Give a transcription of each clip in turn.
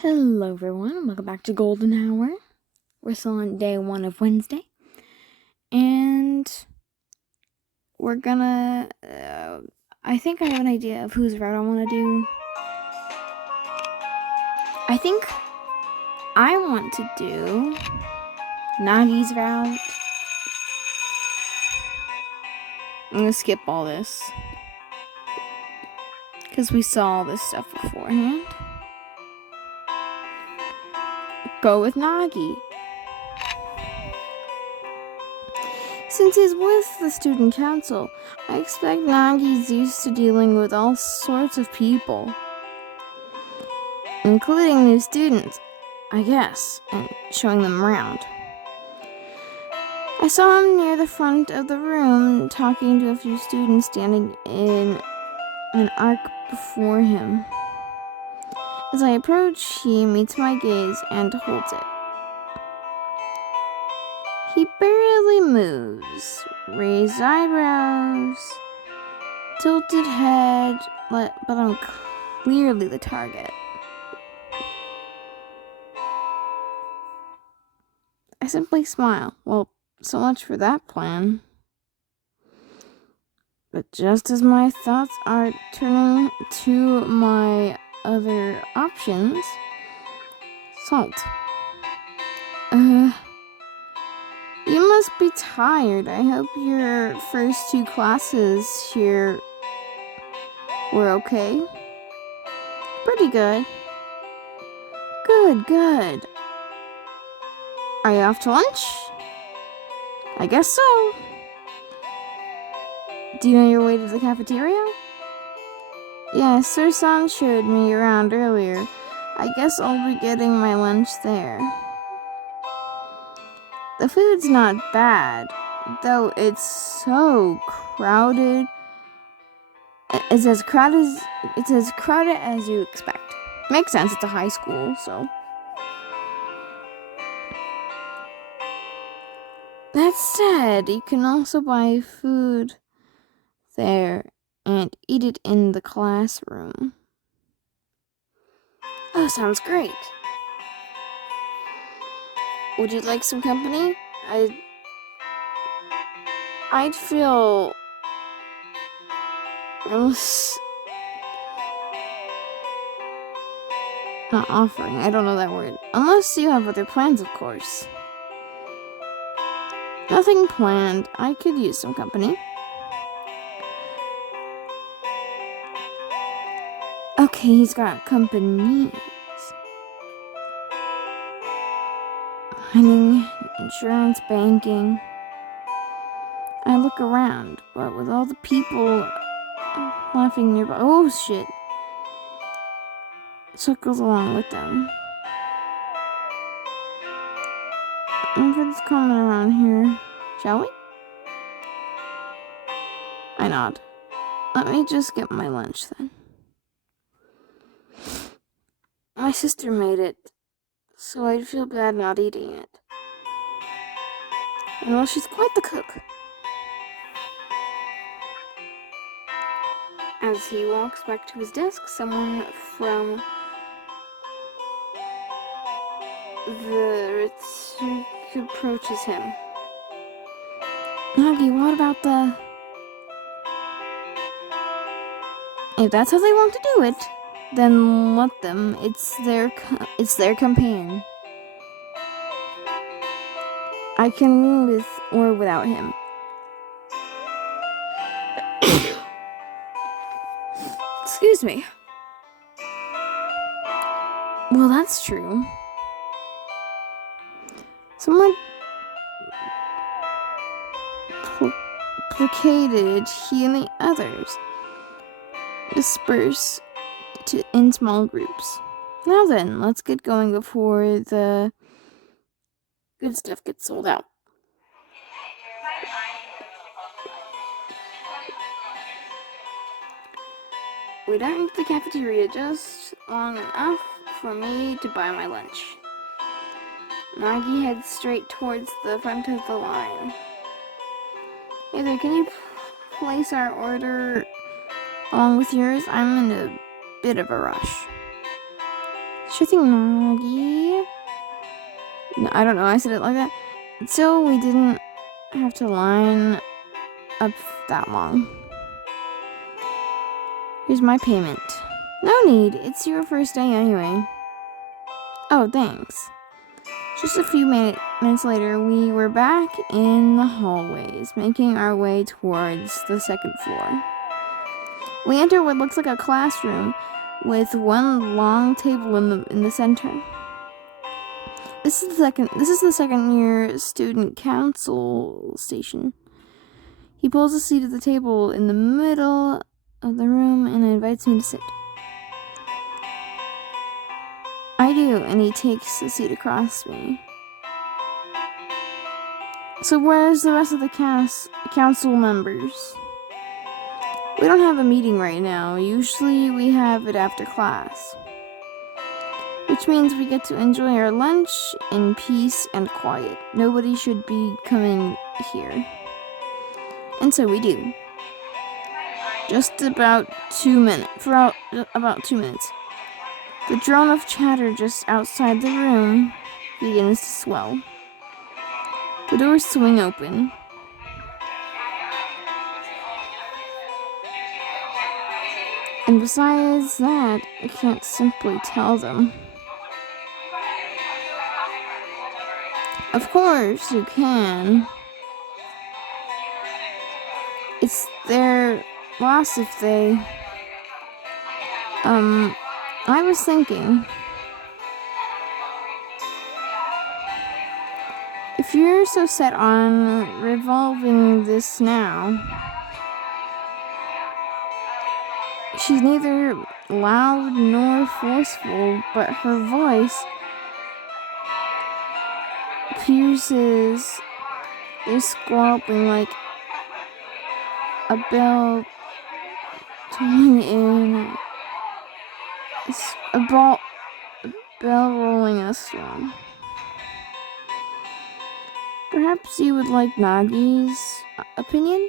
Hello everyone, welcome back to Golden Hour. We're still on day 1 of Wednesday. And we're gonna, I think I have an idea of whose route I want to do. I think I want to do Nagi's route. I'm gonna skip all this, because we saw all this stuff beforehand. Go with Nagi. Since he's with the student council, I expect Nagi's used to dealing with all sorts of people, including new students, I guess, and showing them around. I saw him near the front of the room, talking to a few students standing in an arc before him. As I approach, he meets my gaze and holds it. He barely moves, raised eyebrows, tilted head, but I'm clearly the target. I simply smile. Well, so much for that plan. But just as my thoughts are turning to my other options, Salt. You must be tired. I hope your first 2 classes here were okay. Pretty good. Good. Are you off to lunch? I guess so. Do you know your way to the cafeteria? Yeah, Sir San showed me around earlier. I guess I'll be getting my lunch there. The food's not bad, though it's so crowded. It's as crowded as you expect. Makes sense, it's a high school, so. That said, you can also buy food there and eat it in the classroom. Oh, sounds great. Would you like some company? I'd feel not offering. I don't know that word. Unless you have other plans, of course. Nothing planned. I could use some company. Okay, he's got companies. Mining, insurance, banking. I look around, but with all the people laughing nearby. Oh shit. Chuckles along with them. Everyone's coming around here. Shall we? I nod. Let me just get my lunch then. My sister made it, so I'd feel bad not eating it. Well, she's quite the cook. As he walks back to his desk, someone from the approaches him. Nagi, what about the... If that's how they want to do it, then let them. It's their campaign. I can with or without him. Excuse me. Well, that's true. Somewhat placated, he and the others disperse in small groups. Now then, let's get going before the good stuff gets sold out. We dine into the cafeteria just long enough for me to buy my lunch. Nagi heads straight towards the front of the line. Hey there, can you place our order along with yours? I'm in a bit of a rush. Sure thing, Nagi. No, I don't know, I said it like that. So we didn't have to line up that long. Here's my payment. No need, it's your first day anyway. Oh, thanks. Just a few minutes later, we were back in the hallways, making our way towards the second floor. We enter what looks like a classroom with one long table in the center. This is the second year student council station. He pulls a seat at the table in the middle of the room and invites me to sit. I do, and he takes a seat across me. So where's the rest of the council members? We don't have a meeting right now. Usually we have it after class. Which means we get to enjoy our lunch in peace and quiet. Nobody should be coming here. And so we do. Just about 2 minutes. For about 2 minutes. The drone of chatter just outside the room begins to swell. The doors swing open. And besides that, I can't simply tell them. Of course you can. It's their loss if they... I was thinking, if you're so set on revolving this now, she's neither loud nor forceful, but her voice pierces their squabbling like a bell tolling in a bell rolling in a storm. Perhaps you would like Nagi's opinion?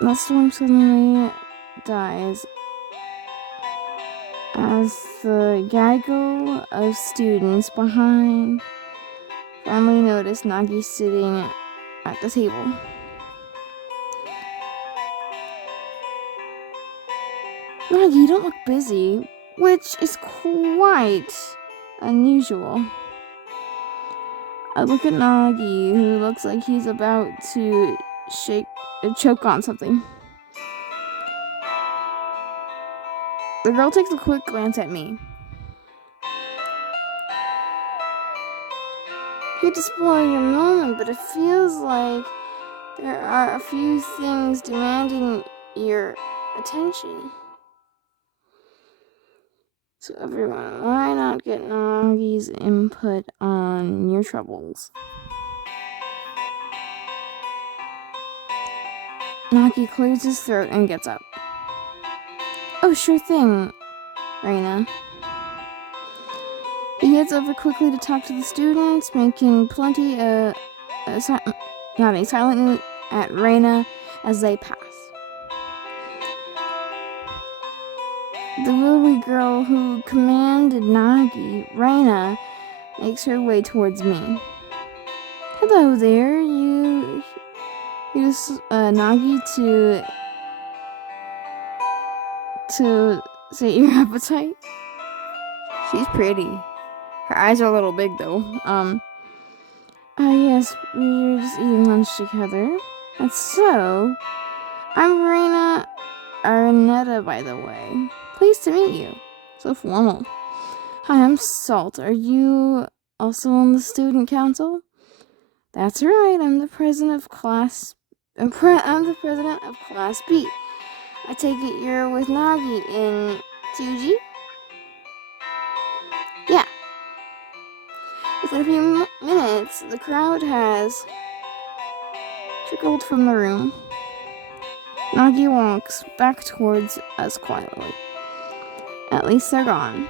The storm suddenly dies as the gaggle of students behind finally notice Nagi sitting at the table. Nagi, you don't look busy, which is quite unusual. I look at Nagi, who looks like he's about to choke on something. The girl takes a quick glance at me. Hate to spoil your moment, but it feels like there are a few things demanding your attention. So everyone, why not get Nagi's input on your troubles? Nagi clears his throat and gets up. Oh, sure thing, Reina. He heads over quickly to talk to the students, making plenty nodding silently at Reina as they pass. The willowy girl who commanded Nagi, Reina, makes her way towards me. Hello there, you use Nagi to sate your appetite? She's pretty. Her eyes are a little big though. Yes, we were just eating lunch together. That's so. I'm Reina Arnetta, by the way. Pleased to meet you. So formal. Hi, I'm Salt. Are you also on the student council? That's right. I'm the president of class. I'm the president of Class B. I take it you're with Nagi in 2G? Yeah. Within a few minutes, the crowd has trickled from the room. Nagi walks back towards us quietly. At least they're gone.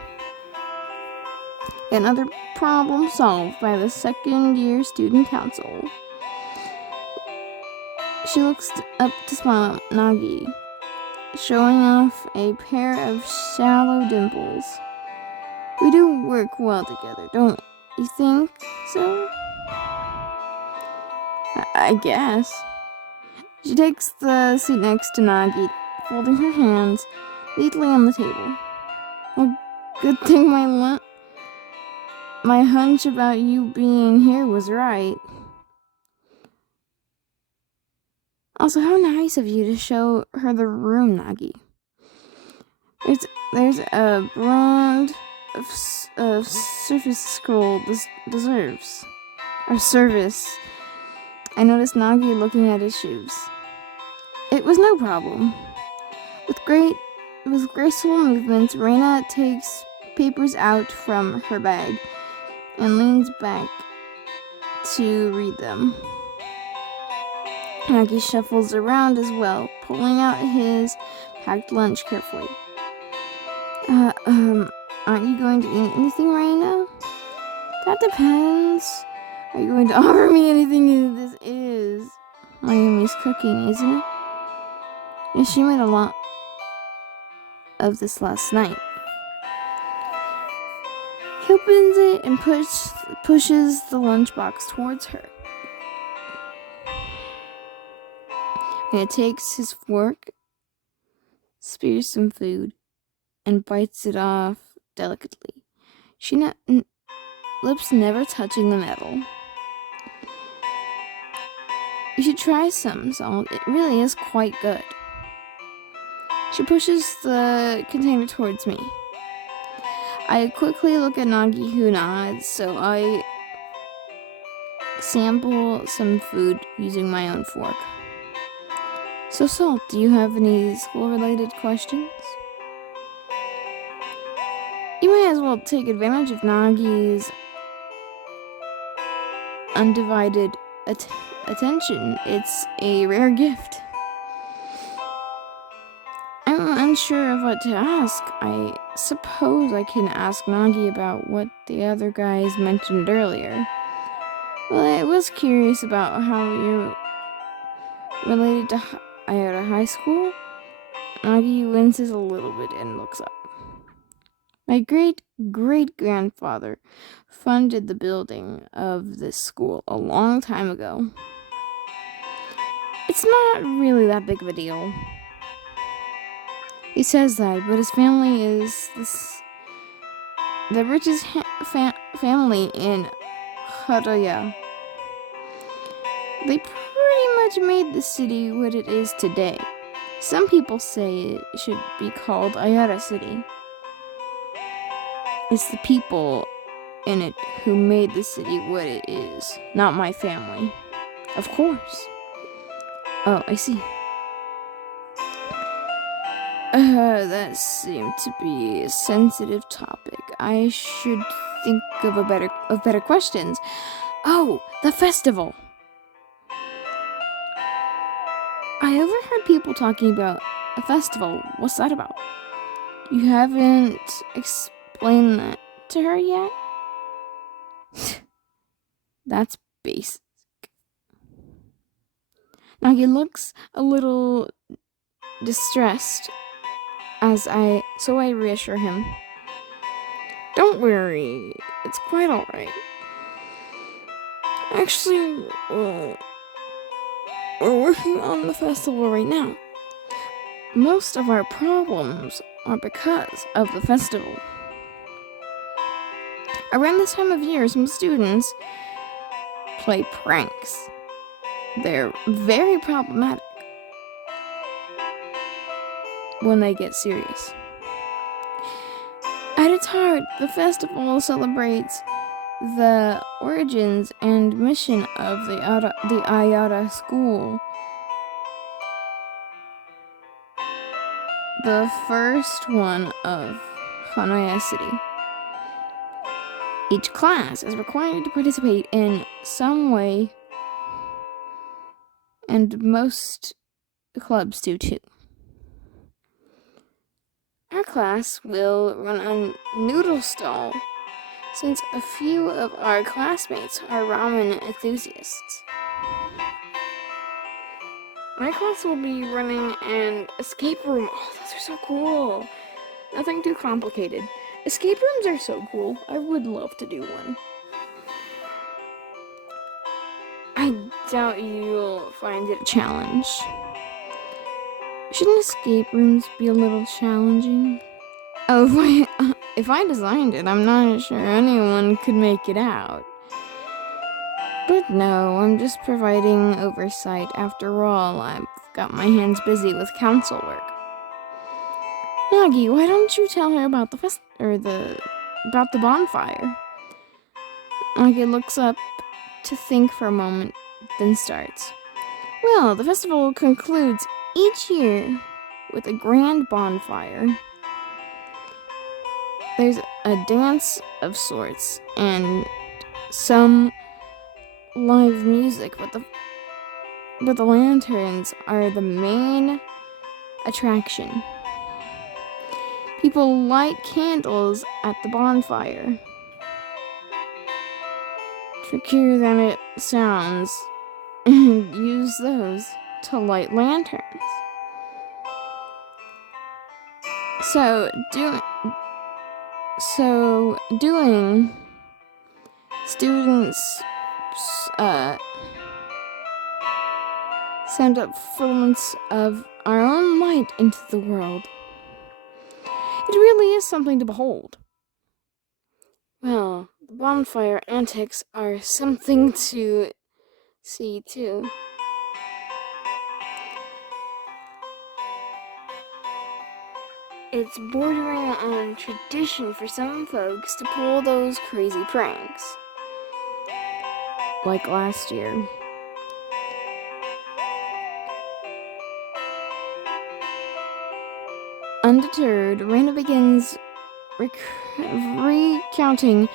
Another problem solved by the second year student council. She looks up to smile at Nagi. showing off a pair of shallow dimples. We do work well together, don't you think so? I guess. She takes the seat next to Nagi, folding her hands neatly on the table. Well, good thing my hunch about you being here was right. Also, how nice of you to show her the room, Nagi. There's a brand of surface scroll deserves. Or service. I noticed Nagi looking at his shoes. It was no problem. With graceful movements, Reina takes papers out from her bag and leans back to read them. Nagi shuffles around as well, pulling out his packed lunch carefully. Aren't you going to eat anything right now? That depends. Are you going to offer me anything? This is Mayumi's cooking, isn't it? Yeah, she made a lot of this last night. He opens it and pushes the lunchbox towards her. And it takes his fork, spears some food, and bites it off delicately. Lips never touching the metal. You should try some salt. It really is quite good. She pushes the container towards me. I quickly look at Nagi, who nods, so I sample some food using my own fork. So, Salt, do you have any school-related questions? You may as well take advantage of Nagi's undivided attention. It's a rare gift. I'm unsure of what to ask. I suppose I can ask Nagi about what the other guys mentioned earlier. Well, I was curious about how you're related to Iota High School. Nagi winces a little bit and looks up. My great-great-grandfather funded the building of this school a long time ago. It's not really that big of a deal. He says that, but his family is the richest family in Haraya. They pretty much made the city what it is today. Some people say it should be called Ayara City. It's the people in it who made the city what it is, not my family. Of course. Oh, I see. That seemed to be a sensitive topic. I should think of better questions. Oh, the festival. I overheard people talking about a festival. What's that about? You haven't explained that to her yet? That's basic. Nagi looks a little distressed so I reassure him. Don't worry, it's quite alright. Actually, we're working on the festival right now. Most of our problems are because of the festival. Around this time of year, some students play pranks. They're very problematic when they get serious. At its heart, the festival celebrates the origins and mission of the Ayara School. The first one of Hanaya City. Each class is required to participate in some way, and most clubs do too. Our class will run a noodle stall, since a few of our classmates are ramen enthusiasts. My class will be running an escape room. Oh, those are so cool. Nothing too complicated. Escape rooms are so cool. I would love to do one. I doubt you'll find it a challenge. Shouldn't escape rooms be a little challenging? Oh, if I designed it, I'm not sure anyone could make it out. But no, I'm just providing oversight. After all, I've got my hands busy with council work. Nagi, why don't you tell her about about the bonfire? Nagi looks up to think for a moment, then starts. Well, the festival concludes each year with a grand bonfire. There's a dance of sorts and some live music, but the lanterns are the main attraction. People light candles at the bonfire. Trickier than it sounds, and use those to light lanterns. So doing students send up filaments of our own light into the world. It really is something to behold. Well, the bonfire antics are something to see too. It's bordering on tradition for some folks to pull those crazy pranks. Like last year. Undeterred, Raina begins recounting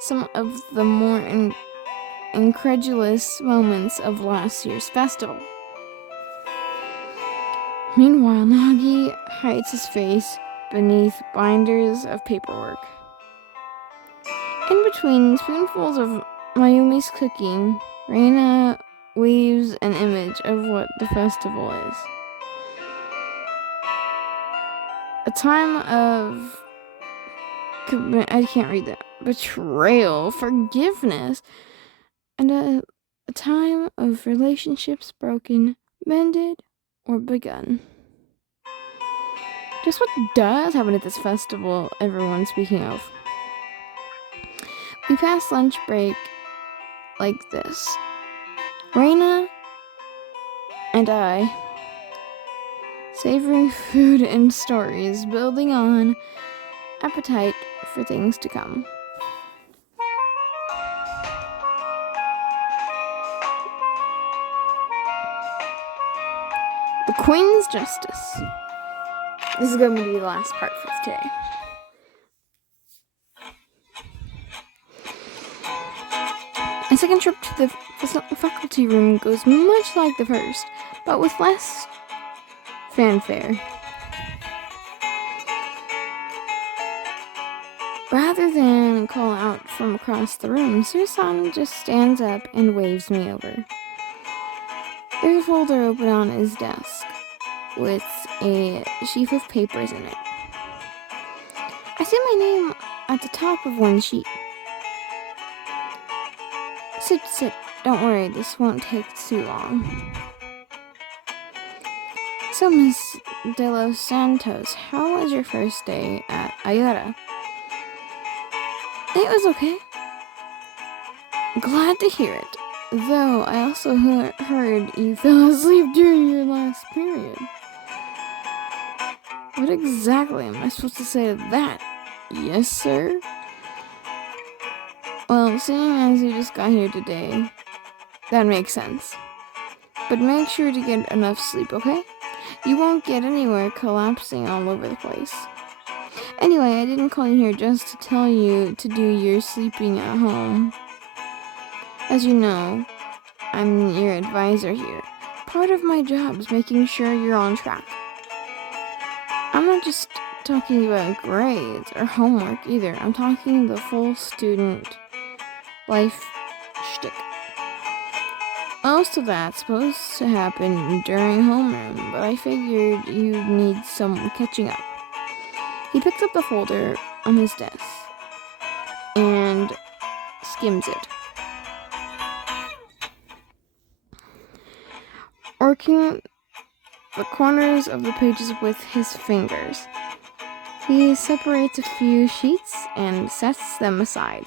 some of the more incredulous moments of last year's festival. Meanwhile, Nagi hides his face beneath binders of paperwork. In between spoonfuls of Mayumi's cooking, Raina weaves an image of what the festival is. A time of I can't read that. Betrayal, forgiveness, and a time of relationships broken, mended, or begun. Just what does happen at this festival everyone's speaking of? We pass lunch break like this. Raina and I, savoring food and stories, building on appetite for things to come. The Queen's Justice. This is going to be the last part for today. A second trip to the faculty room goes much like the first, but with less fanfare. Rather than call out from across the room, Susan just stands up and waves me over. There's a folder open on his desk with a sheaf of papers in it. I see my name at the top of one sheet. Sit. Don't worry, this won't take too long. So, Miss De Los Santos, how was your first day at Ayala? It was okay. Glad to hear it. Though I also heard you fell asleep during your last period. What exactly am I supposed to say to that? Yes, sir? Well, seeing as you just got here today, that makes sense. But make sure to get enough sleep, okay? You won't get anywhere collapsing all over the place. Anyway, I didn't call you here just to tell you to do your sleeping at home. As you know, I'm your advisor here. Part of my job is making sure you're on track. I'm not just talking about grades or homework either. I'm talking the full student life shtick. Most of that's supposed to happen during homeroom, but I figured you'd need some catching up. He picks up the folder on his desk and skims it, working the corners of the pages with his fingers. He separates a few sheets and sets them aside.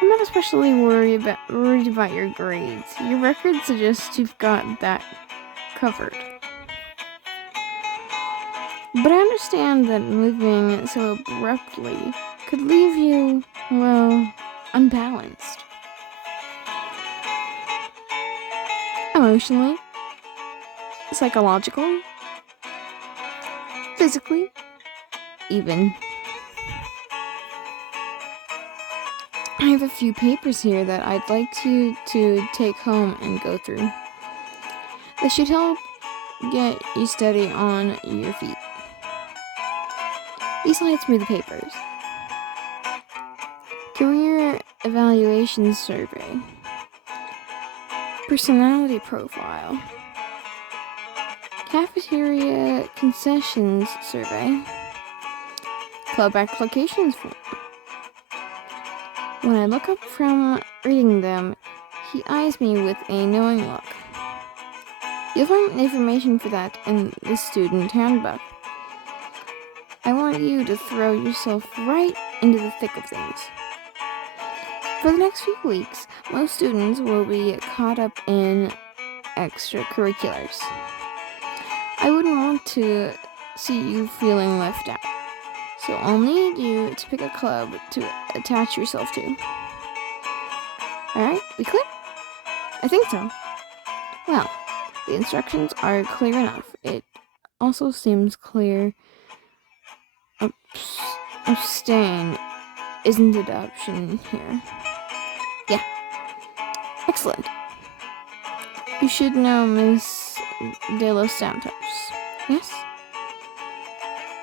I'm not especially worried about your grades. Your record suggests you've got that covered. But I understand that moving so abruptly could leave you, well, unbalanced. Emotionally, psychologically, physically, even. I have a few papers here that I'd like you to take home and go through. They should help get you steady on your feet. He slides me the papers. Career evaluation survey. Personality profile. Cafeteria concessions survey. Club applications form. When I look up from reading them, he eyes me with a knowing look. You'll find information for that in the student handbook. I want you to throw yourself right into the thick of things. For the next few weeks, most students will be caught up in extracurriculars. I wouldn't want to see you feeling left out, so I'll need you to pick a club to attach yourself to. Alright, we clear? I think so. Well, the instructions are clear enough. It also seems clear abstain isn't an option here. Yeah. Excellent. You should know Miss De Los Santos. Yes?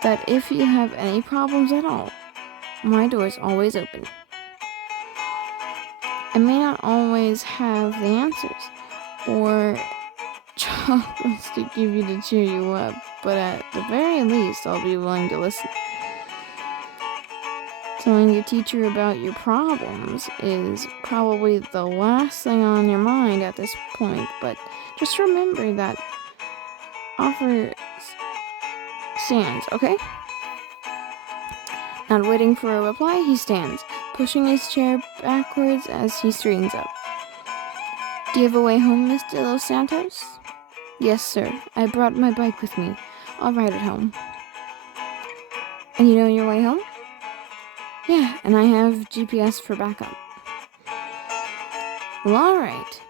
That if you have any problems at all, my door's always open. I may not always have the answers, or chocolates to give you to cheer you up, but at the very least, I'll be willing to listen. Telling your teacher about your problems is probably the last thing on your mind at this point, but just remember that offer stands, okay? Not waiting for a reply, he stands, pushing his chair backwards as he straightens up. Do you have a way home, Miss De Los Santos? Yes, sir. I brought my bike with me. I'll ride it home. And you know your way home? Yeah, and I have GPS for backup. Well, alright.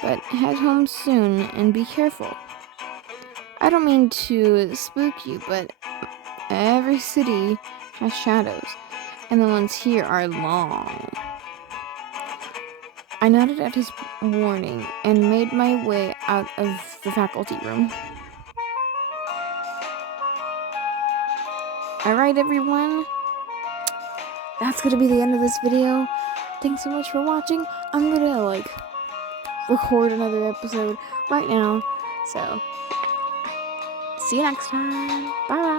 But head home soon and be careful. I don't mean to spook you, but every city has shadows, and the ones here are long. I nodded at his warning and made my way out of the faculty room. Alright, everyone. That's gonna be the end of this video. Thanks so much for watching. I'm gonna record another episode right now. So see you next time. Bye.